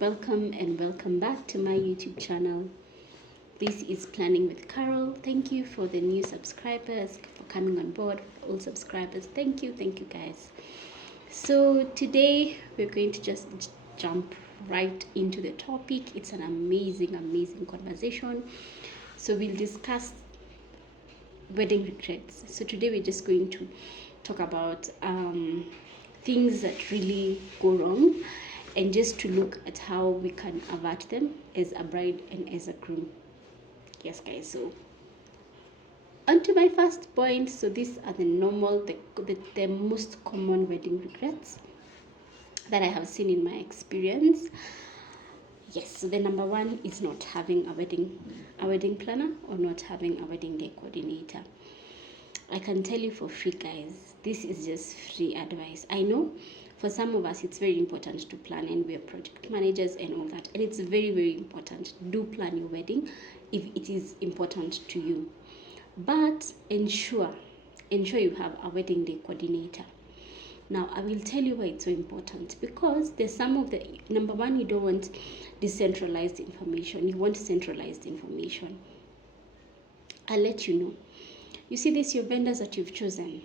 welcome and welcome back to my YouTube channel. This is Planning with Carol. Thank you for the new subscribers, for coming on board. For all subscribers, thank you guys. So today we're going to just jump right into the topic. It's an amazing conversation. So we'll discuss wedding regrets. So today we're just going to talk about things that really go wrong, and just to look at how we can avert them as a bride and as a groom. Yes guys, so on to my first point. So these are the most common wedding regrets that I have seen in my experience. Yes, so the number one is not having a wedding planner or not having a wedding day coordinator. I can tell you for free, guys, this is just free advice. I know for some of us it's very important to plan, and we are project managers and all that, and it's very important. Do plan your wedding if it is important to you, but ensure you have a wedding day coordinator. Now, I will tell you why it's so important, because there's some of the, number one, you don't want decentralized information, you want centralized information. I'll let you know. You see this, your vendors that you've chosen.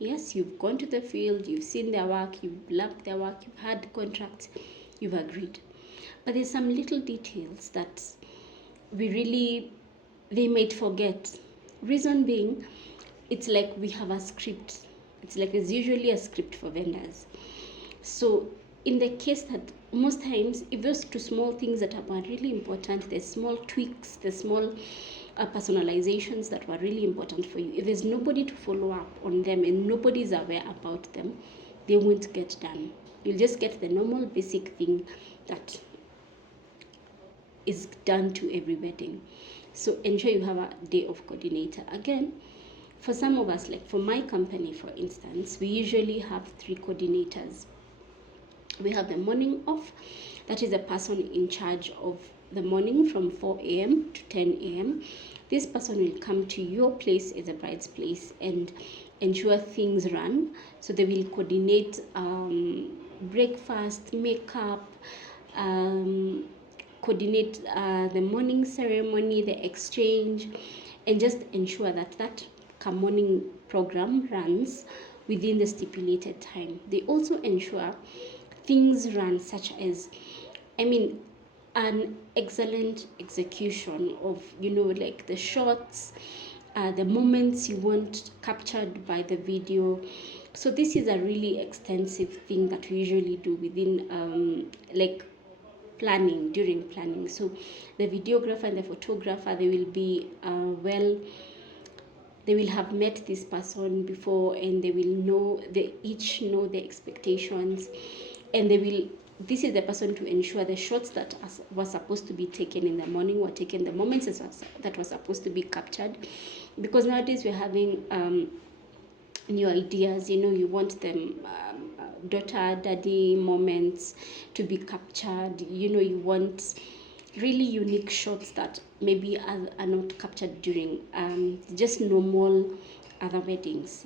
Yes, you've gone to the field, you've seen their work, you've loved their work, you've had contracts, you've agreed. But there's some little details that they might forget. Reason being, it's like we have a script. It's like there's usually a script for vendors. So in the case that most times, if those two small things that are really important, the small tweaks, the small personalizations that were really important for you, if there's nobody to follow up on them and nobody's aware about them, they won't get done. You'll just get the normal basic thing that is done to every wedding. So ensure you have a day of coordinator. Again, for some of us, like for my company, for instance, we usually have 3 coordinators. We have the morning off. That is a person in charge of the morning from 4 a.m. to 10 a.m. This person will come to your place as a bride's place and ensure things run. So they will coordinate breakfast, makeup, coordinate the morning ceremony, the exchange, and just ensure that morning program runs within the stipulated time. They also ensure things run, such as, an excellent execution of, like the shots, the moments you want captured by the video. So this is a really extensive thing that we usually do within during planning. So the videographer and the photographer, they will be they will have met this person before, and they each know the expectations, and this is the person to ensure the shots that were supposed to be taken in the morning were taken, the moments that were supposed to be captured, because nowadays we're having new ideas. You want them daughter daddy moments to be captured. You want really unique shots that maybe are not captured during just normal other weddings.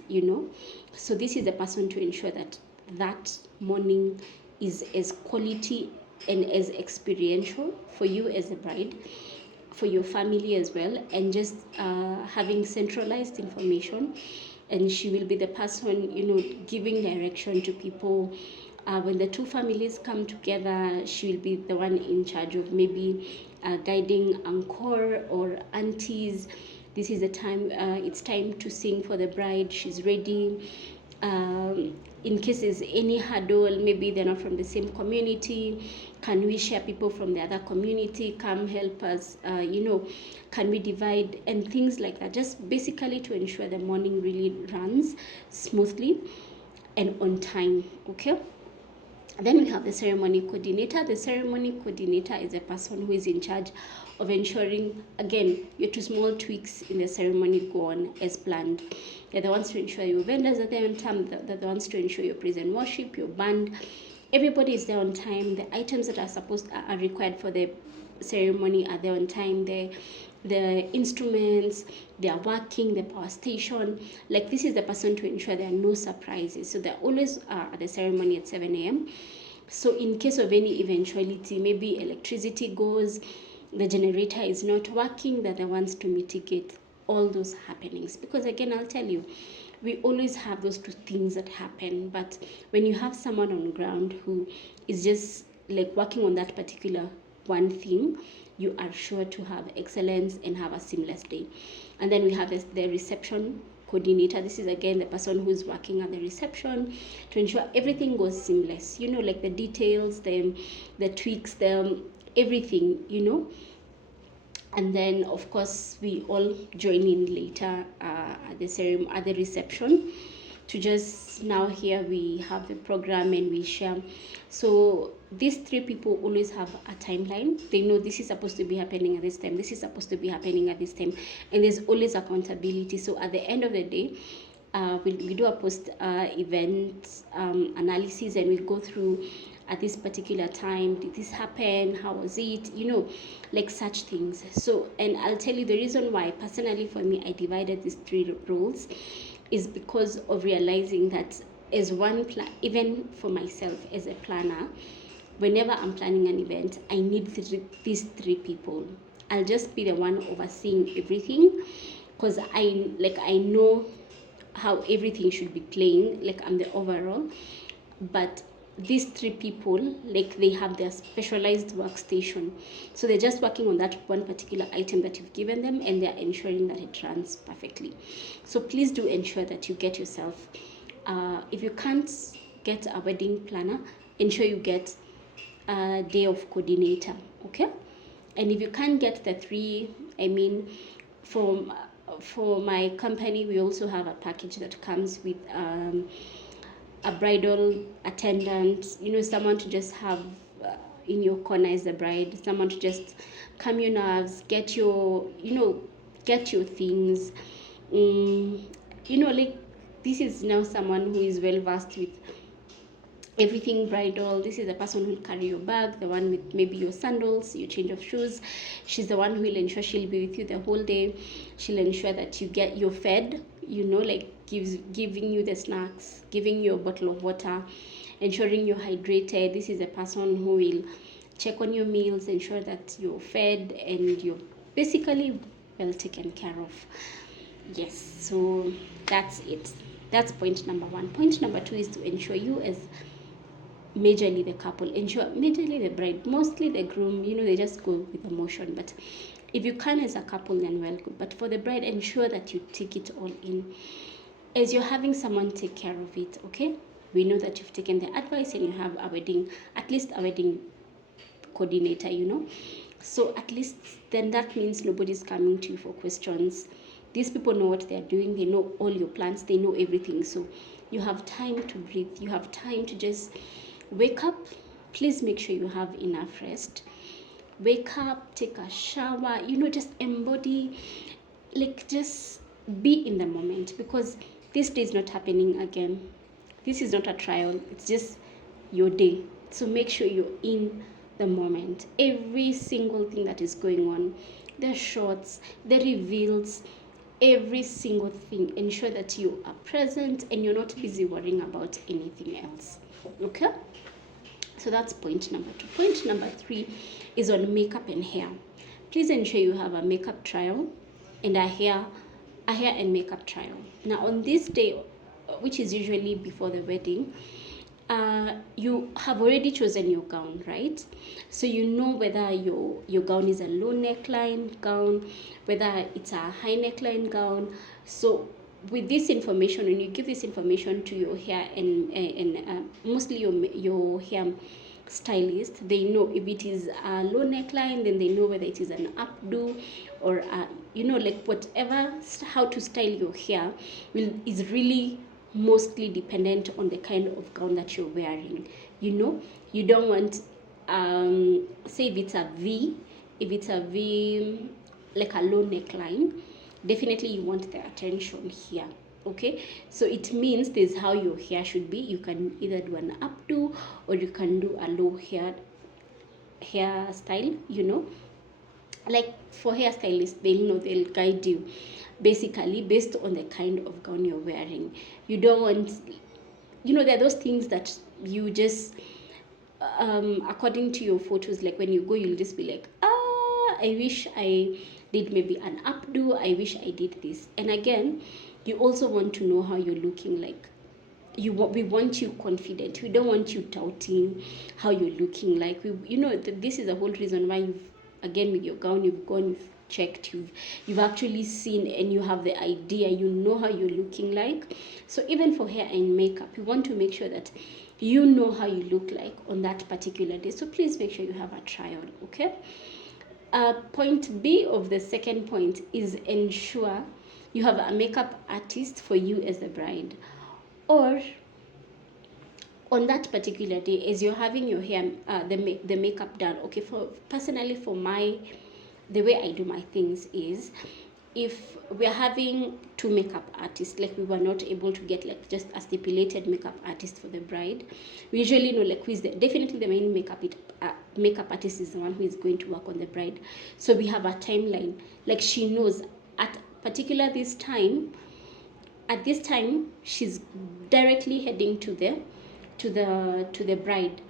So this is the person to ensure that morning is as quality and as experiential for you as a bride, for your family as well, and just having centralized information. And she will be the person, giving direction to people. When the two families come together, she will be the one in charge of maybe guiding encore or aunties. This is the time, it's time to sing for the bride. She's ready. In case there's any hurdle, maybe they're not from the same community, can we share people from the other community, come help us, can we divide, and things like that, just basically to ensure the morning really runs smoothly and on time. Okay, then we have the ceremony coordinator. The ceremony coordinator is a person who is in charge of ensuring, again, your 2 small tweaks in the ceremony go on as planned. They're the ones to ensure your vendors are there on time. They're the ones to ensure your praise and worship, your band, everybody is there on time. The items that are required for the ceremony are there on time. The instruments, they are working, the power station. This is the person to ensure there are no surprises. So they're always at the ceremony at 7 a.m. So in case of any eventuality, maybe electricity goes, the generator is not working, they're the ones to mitigate all those happenings. Because again, I'll tell you, we always have those two things that happen, but when you have someone on ground who is just like working on that particular one thing, you are sure to have excellence and have a seamless day. And then we have the reception coordinator. This is again the person who's working at the reception to ensure everything goes seamless, you know, like the details, the tweaks, everything, you know. And then of course we all join in later at the ceremony, at the reception, to just now here we have the program and we share. So these three people always have a timeline. They know this is supposed to be happening at this time, this is supposed to be happening at this time, and there's always accountability. So at the end of the day, we do a post event analysis, and we go through at this particular time, did this happen, how was it, you know, like such things. So, and I'll tell you the reason why personally for me I divided these three roles is because of realizing that as one even for myself as a planner, whenever I'm planning an event, I need these three people. I'll just be the one overseeing everything, because I know how everything should be playing, like I'm the overall. But these three people, like they have their specialized workstation, so they're just working on that one particular item that you've given them, and they're ensuring that it runs perfectly. So please do ensure that you get yourself, if you can't get a wedding planner, ensure you get a day of coordinator, okay? And if you can't get the three, I mean, for my company, we also have a package that comes with a bridal attendant, you know, someone to just have in your corner as the bride, someone to just calm your nerves, get your, you know, get your things. You know, like this is now someone who is well versed with everything bridal. This is the person who will carry your bag, the one with maybe your sandals, your change of shoes. She's the one who will ensure she'll be with you the whole day. She'll ensure that you're fed, you know, like giving you the snacks, giving you a bottle of water, ensuring you're hydrated. This is a person who will check on your meals, ensure that you're fed and you're basically well taken care of. Yes, so that's it. That's point number one. Point number two is to ensure you as majorly the couple, ensure majorly the bride, mostly the groom, you know, they just go with emotion. But if you can as a couple, then well, good. But for the bride, ensure that you take it all in as you're having someone take care of it, okay? We know that you've taken the advice and you have a wedding, at least a wedding coordinator, you know. So at least then that means nobody's coming to you for questions. These people know what they're doing, they know all your plans, they know everything. So you have time to breathe, you have time to just wake up. Please make sure you have enough rest. Wake up, take a shower, you know, just embody, like just be in the moment, because this day is not happening again. This is not a trial, it's just your day. So make sure you're in the moment. Every single thing that is going on, the shots, the reveals, every single thing, ensure that you are present and you're not busy worrying about anything else, okay? So that's point number two. Point number three is on makeup and hair. Please ensure you have a makeup trial and a hair and makeup trial. Now on this day, which is usually before the wedding, you have already chosen your gown, right? So you know whether your gown is a low neckline gown, whether it's a high neckline gown. So with this information, when you give this information to your hair and mostly your hair stylist, they know if it is a low neckline, then they know whether it is an updo or you know, like whatever, how to style your hair is really mostly dependent on the kind of gown that you're wearing. You know, you don't want say if it's a V, like a low neckline, definitely you want the attention here, okay? So it means this is how your hair should be. You can either do an updo or you can do a low hairstyle, you know. Like for hairstylists, they'll guide you basically based on the kind of gown you're wearing. You don't want, you know, there are those things that you just according to your photos, like when you go, you'll just be like, I wish I did maybe an updo, I wish I did this. And again, you also want to know how you're looking like. We want you confident. We don't want you doubting how you're looking like. This is the whole reason why you've, again, with your gown, you've gone, you've checked, you've actually seen, and you have the idea, you know how you're looking like. So even for hair and makeup, we want to make sure that you know how you look like on that particular day. So please make sure you have a trial, okay? Point B of the second point is ensure you have a makeup artist for you as the bride, or on that particular day as you're having your hair, the makeup done. Okay, for personally, for the way I do my things is, if we're having two makeup artists, like we were not able to get like just a stipulated makeup artist for the bride, we usually know like who is definitely the main makeup artist is the one who is going to work on the bride. So we have a timeline, like she knows at particular this time, at this time she's directly heading to the bride,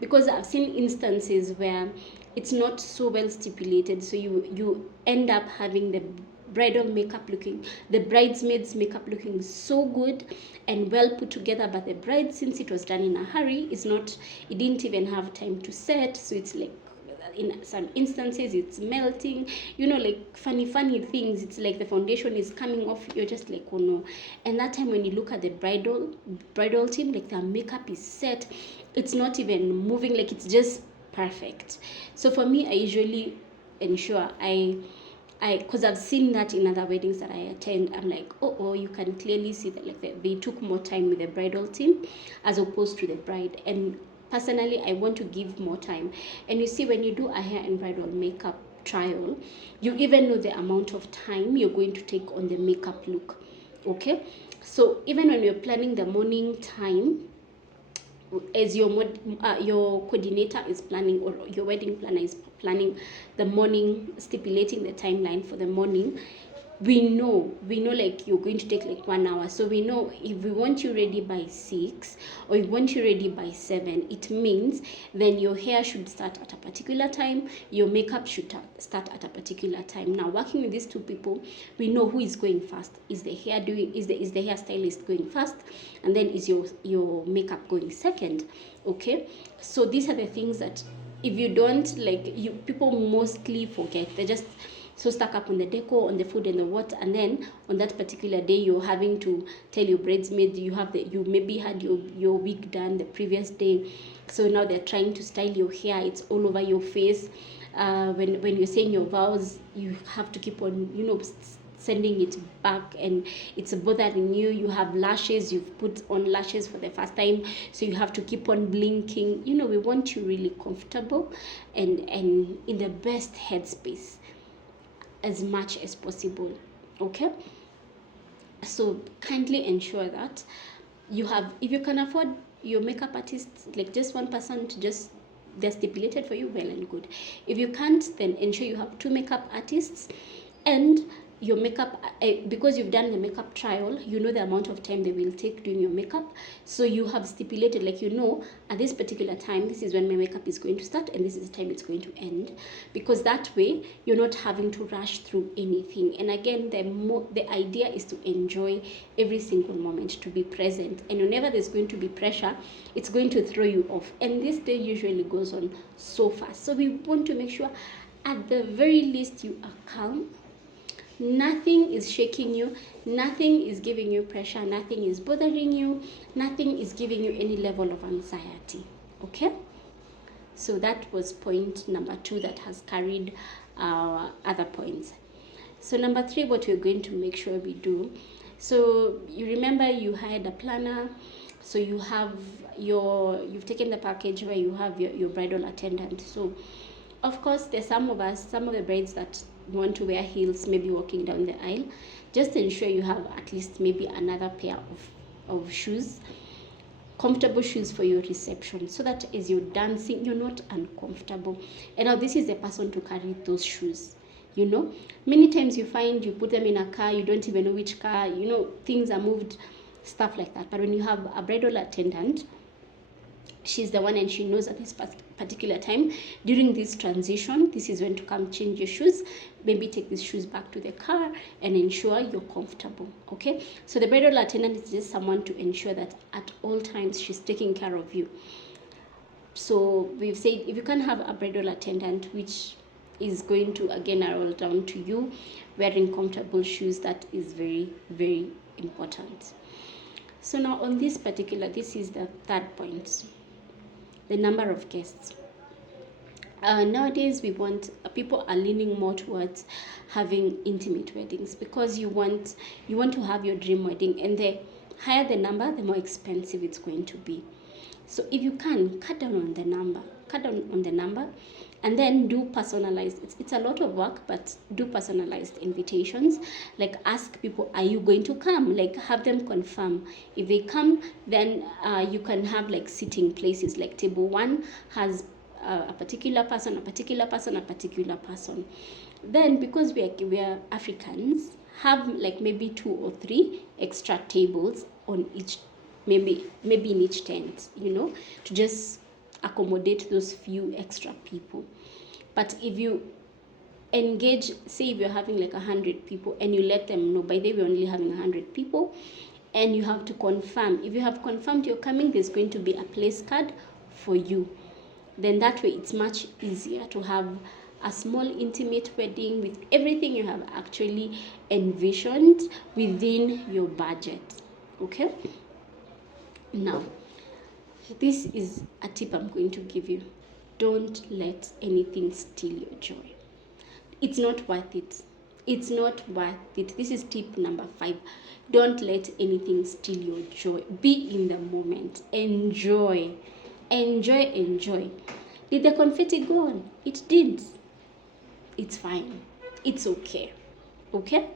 because I've seen instances where it's not so well stipulated, so you end up having the bridesmaids makeup looking so good and well put together, but the bride, since it was done in a hurry, it didn't even have time to set, so it's like in some instances it's melting, like funny things. It's like the foundation is coming off, you're just like, oh no. And that time when you look at the bridal team, like their makeup is set, it's not even moving, like it's just perfect. So for me, I usually ensure because I've seen that in other weddings that I attend, I'm like, you can clearly see that like they took more time with the bridal team as opposed to the bride. And personally, I want to give more time. And you see, when you do a hair and bridal makeup trial, you even know the amount of time you're going to take on the makeup look, okay? So even when you're planning the morning time, as your coordinator is planning, or your wedding planner is planning the morning, stipulating the timeline for the morning, we know like you're going to take like 1 hour. So we know if we want you ready by 6 or we want you ready by 7, it means then your hair should start at a particular time, your makeup should start at a particular time. Now, working with these two people, we know who is going first. Is the hairstylist going first, and then is your makeup going second? Okay, so these are the things that if you don't people mostly forget. They're just so stuck up on the decor, on the food and the what, and then on that particular day you're having to tell your bridesmaid you maybe had your wig done the previous day, so now they're trying to style your hair, it's all over your face. When you're saying your vows, you have to keep on sending it back, and it's bothering you. You have lashes, you've put on lashes for the first time, so you have to keep on blinking. We want you really comfortable and in the best headspace as much as possible, okay? So kindly ensure that you have, if you can afford your makeup artist, like just one person to just they're stipulated for you, well and good. If you can't, then ensure you have 2 makeup artists, and your makeup, because you've done the makeup trial, you know the amount of time they will take doing your makeup, so you have stipulated, like at this particular time, this is when my makeup is going to start and this is the time it's going to end, because that way you're not having to rush through anything. And again, the idea is to enjoy every single moment, to be present, and whenever there's going to be pressure, it's going to throw you off, and this day usually goes on so fast. So we want to make sure at the very least you are calm. Nothing is shaking you, nothing is giving you pressure, nothing is bothering you, nothing is giving you any level of anxiety, okay? So that was point number 2 that has carried our other points. So number 3, what we're going to make sure we do, so you remember you hired a planner, so you've taken the package where you have your bridal attendant. So of course, there's some of the brides that want to wear heels, maybe walking down the aisle. Just ensure you have at least maybe another pair of shoes, comfortable shoes for your reception, so that as you're dancing, you're not uncomfortable. And now this is the person to carry those shoes. Many times you find you put them in a car, you don't even know which car, things are moved, stuff like that. But when you have a bridal attendant, she's the one, and she knows at this particular time during this transition, this is when to come change your shoes. Maybe take these shoes back to the car and ensure you're comfortable. Okay, so the bridal attendant is just someone to ensure that at all times she's taking care of you. So we've said if you can't have a bridal attendant, which is going to again narrow down to you wearing comfortable shoes, that is very, very important. So now on this particular, this is the third point, the number of guests. Nowadays people are leaning more towards having intimate weddings, because you want to have your dream wedding, and the higher the number, the more expensive it's going to be. So if you can, cut down on the number, and then do personalized. It's a lot of work, but do personalized invitations. Like ask people, are you going to come? Like have them confirm. If they come, then you can have like sitting places, like table 1 has a particular person, a particular person, a particular person. Then because we are Africans, have like maybe 2 or 3 extra tables on each, maybe in each tent, to just accommodate those few extra people. But if you engage, say if you're having like 100 people, and you let them know, by the way, we're only having 100 people, and you have to confirm. If you have confirmed you're coming, there's going to be a place card for you. Then that way it's much easier to have a small intimate wedding with everything you have actually envisioned within your budget. Okay, now this is a tip I'm going to give you. Don't let anything steal your joy. It's not worth it. It's not worth it. This is tip number 5. Don't let anything steal your joy. Be in the moment. Enjoy. Enjoy. Did the confetti go on? It did. It's fine. It's okay. Okay?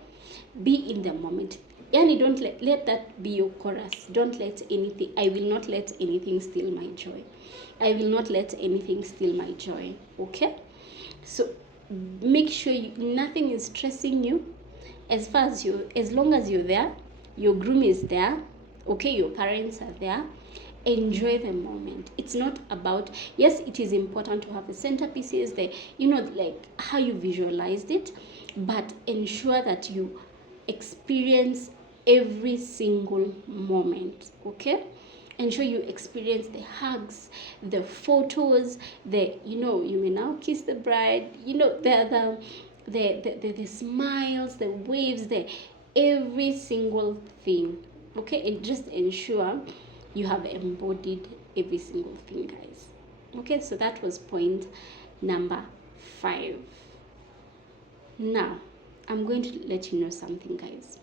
Be in the moment. Yani don't let that be your chorus. Don't let anything, I will not let anything steal my joy. I will not let anything steal my joy. Okay? So make sure nothing is stressing you. As long as you're there, your groom is there, okay, your parents are there, enjoy the moment. It's not about, yes, it is important to have the centerpieces, like how you visualized it, but ensure that you experience every single moment. Okay, ensure you experience the hugs, the photos, you may now kiss the bride, the smiles, the waves, every single thing. Okay, and just ensure you have embodied every single thing, guys. Okay, so that was point number 5. Now I'm going to let you know something, guys.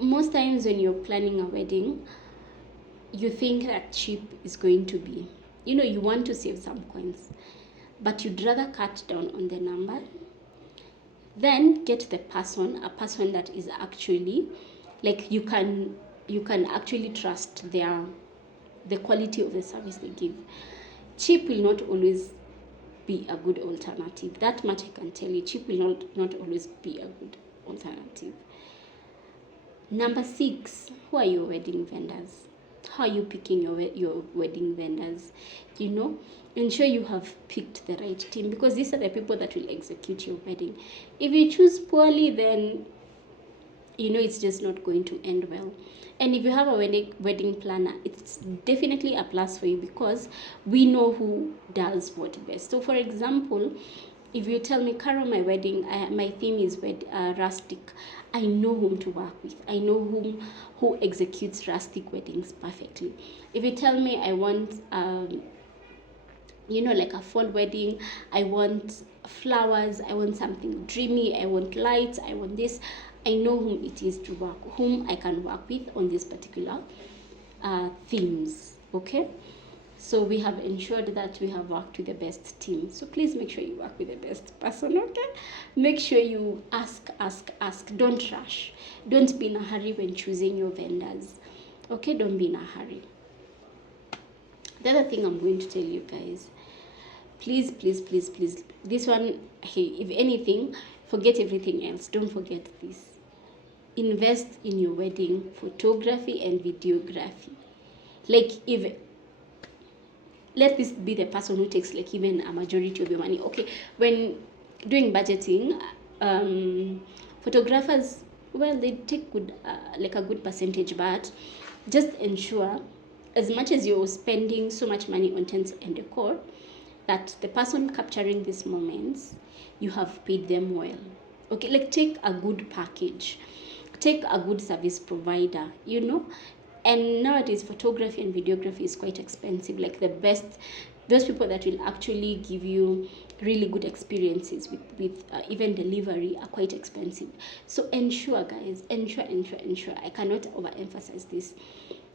Most times when you're planning a wedding, you think that cheap is going to be, you want to save some coins, but you'd rather cut down on the number. Then get a person that is actually, like, you can actually trust the quality of the service they give. Cheap will not always be a good alternative. That much I can tell you. Cheap will not always be a good alternative. Number 6, who are your wedding vendors? How are you picking your wedding vendors? Ensure you have picked the right team, because these are the people that will execute your wedding. If you choose poorly, then it's just not going to end well. And if you have a wedding planner, it's definitely a plus for you, because we know who does what best. So for example, if you tell me, Carol, my wedding, my theme is rustic, I know whom to work with. I know who executes rustic weddings perfectly. If you tell me I want like a fall wedding, I want flowers, I want something dreamy, I want lights, I want this, I know whom it is whom I can work with on this particular themes. Okay, so we have ensured that we have worked with the best team. So please make sure you work with the best person. Okay, make sure you ask. Don't rush. Don't be in a hurry when choosing your vendors. Okay, don't be in a hurry. The other thing I'm going to tell you guys, please, this one, hey, if anything, forget everything else. Don't forget this. Invest in your wedding photography and videography. Like, if let this be the person who takes like even a majority of your money. Okay, when doing budgeting, photographers, well, they take good like a good percentage, but just ensure, as much as you're spending so much money on tents and decor, that the person capturing these moments, you have paid them well. Okay, like take a good package, take a good service provider, you know. And nowadays photography and videography is quite expensive. Like the best, those people that will actually give you really good experiences with even delivery are quite expensive. So ensure, guys, ensure, I cannot overemphasize this,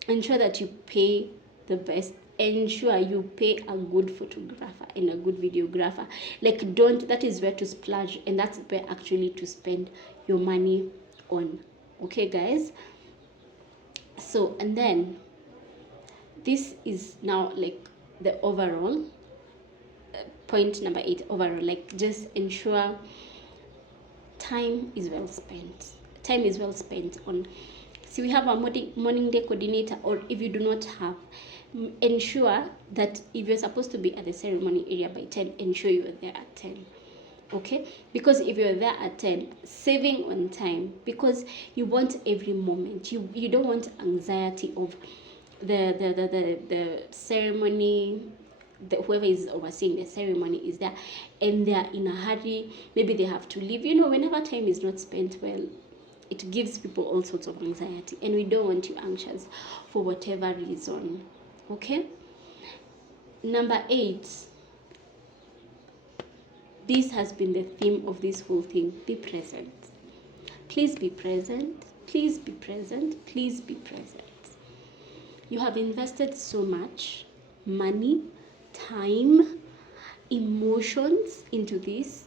ensure that you pay the best, ensure you pay a good photographer and a good videographer. Like, don't, that is where to splurge, and that's where actually to spend your money on. Okay, guys. So, and then this is now like the overall point number 8. Overall, like, just ensure time is well spent. Time is well spent on, see, we have a morning day coordinator, or if you do not have, ensure that if you're supposed to be at the ceremony area by 10, ensure you're there at 10. Okay, because if you're there at 10, saving on time, because you want every moment, you don't want anxiety of the ceremony, whoever is overseeing the ceremony is there and they are in a hurry, maybe they have to leave. You know, whenever time is not spent well, it gives people all sorts of anxiety, and we don't want you anxious for whatever reason. Okay, number 8, this has been the theme of this whole thing: be present. Please be present, please be present, please be present. You have invested so much money, time, emotions into this.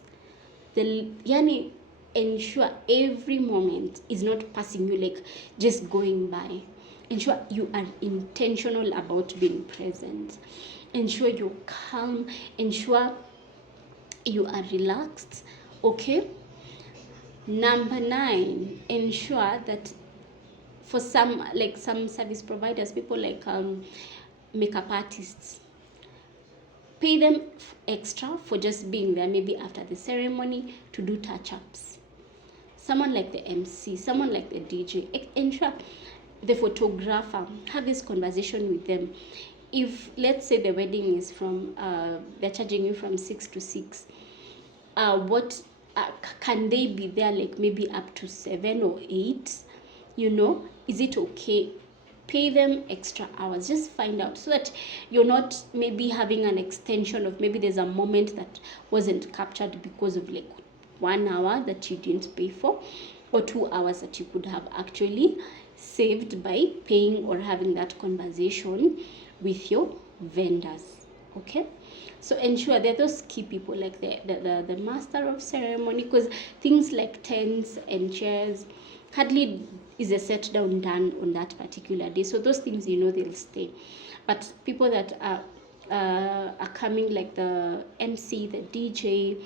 Ensure every moment is not passing you like just going by. Ensure you are intentional about being present. Ensure you're calm. Ensure you are relaxed. Okay. Number 9, ensure that for some service providers, people like makeup artists, pay them extra for just being there, maybe after the ceremony, to do touch-ups. Someone like the MC, someone like the DJ, ensure the photographer, have this conversation with them. If, let's say, the wedding is from, they're charging you from 6 to 6, what can they be there like maybe up to 7 or 8? You know, is it okay? Pay them extra hours. Just find out, so that you're not maybe having an extension of, maybe there's a moment that wasn't captured because of like 1 hour that you didn't pay for, or 2 hours that you could have actually saved by paying or having that conversation with your vendors. Okay, so ensure that those key people, like the master of ceremony, because things like tents and chairs, hardly is a set down done on that particular day. So those things, you know, they'll stay. But people that are coming, like the MC, the DJ,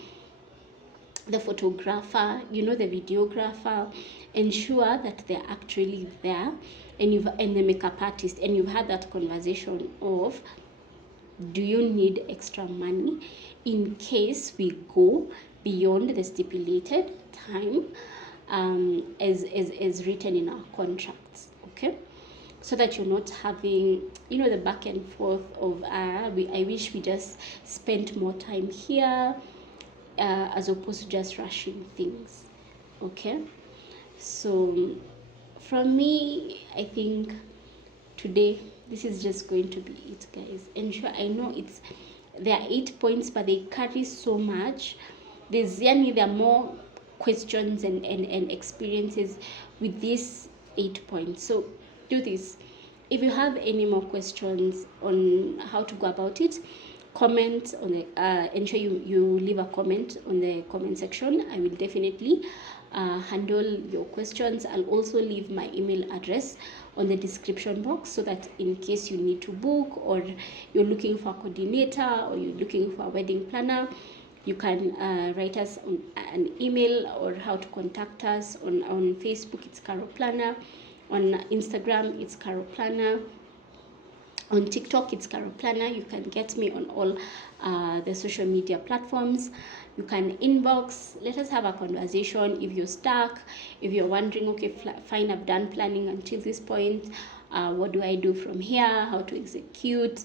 the photographer, you know, the videographer, ensure that they're actually there, and the makeup artist, and you've had that conversation of, do you need extra money in case we go beyond the stipulated time as written in our contracts. Okay, so that you're not having, you know, the back and forth of I wish we just spent more time here, as opposed to just rushing things. Okay, so from me, I think today this is just going to be it, guys. Ensure, I know there are 8 points, but they carry so much. There are more questions and experiences with these 8 points. So do this. If you have any more questions on how to go about it, comment on the ensure you leave a comment on the comment section. I will definitely handle your questions. I'll also leave my email address on the description box, so that in case you need to book, or you're looking for a coordinator, or you're looking for a wedding planner, you can write us on an email, or how to contact us on Facebook. It's Caro Planner. On Instagram, it's Caro Planner. On TikTok, it's Carol Planner. You can get me on all the social media platforms. You can inbox. Let us have a conversation. If you're stuck, if you're wondering, okay, fine, I've done planning until this point. What do I do from here? How to execute?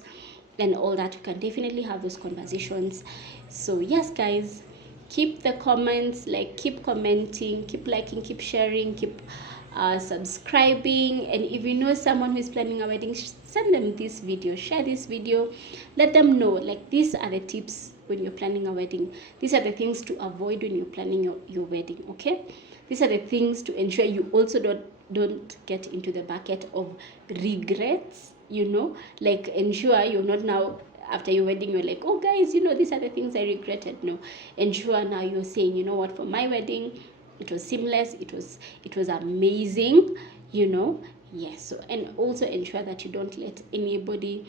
And all that. You can definitely have those conversations. So yes, guys, keep the comments, like keep commenting, keep liking, keep sharing, keep subscribing. And if you know someone who is planning a wedding, send them this video, share this video, let them know, like, these are the tips when you're planning a wedding, these are the things to avoid when you're planning your wedding. Okay, these are the things to ensure you also don't get into the bucket of regrets, you know, like ensure you're not now after your wedding you're like, oh guys, you know, these are the things I regretted. No, ensure now you're saying, you know what, for my wedding it was seamless, it was amazing, you know. Yes. So, and also ensure that you don't let anybody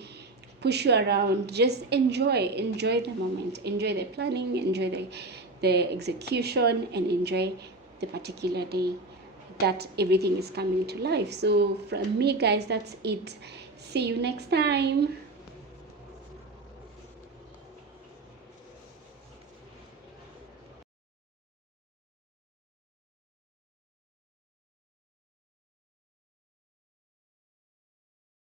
push you around. Just enjoy the moment, enjoy the planning, enjoy the execution, and enjoy the particular day that everything is coming to life. So from me, guys, that's it. See you next time.